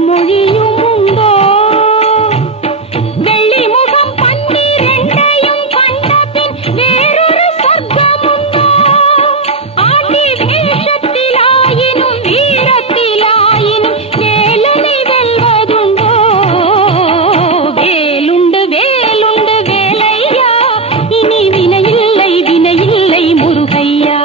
மொழியும் உண்டோ வெள்ளி முகம் 12 கண்ட பின் வேறொரு சொர்க்கம் உண்டோ ஆண்டி வேஷத்திலாயினும் வீரத்திலாயினும் வேலனை வெல்வதுண்டோ வேலுண்டு வேலுண்டு வேலையா இனி வினையில்லை வினையில்லை முருகையா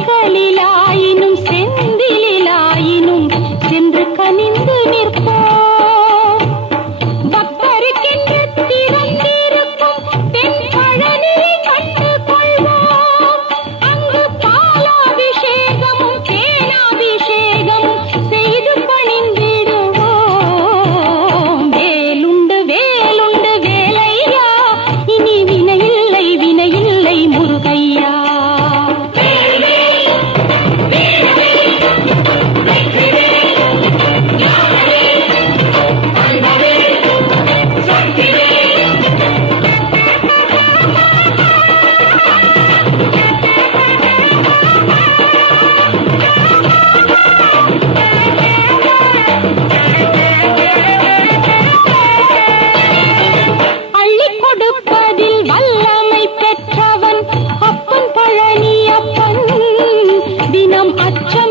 சிக்கலிலாயினும் செந்திலாயினும் சென்று கனிந்து நிற்போம் பக்தருக்கென்று திறந்திருக்கும் தென் பழனியை கண்டு கொள்வோம் அங்கு பாலாபிஷேகமும் தேனாபிஷேகமும் செய்து பணிந்திடுவோம் வேலுண்டு வேலுண்டு வேலையா இனி வினையில்லை வினையில்லை முருகையா கொடுப்பதில் வல்லமை பெற்றவன் அப்பன் பழனி அப்பன் தினம் அச்சம்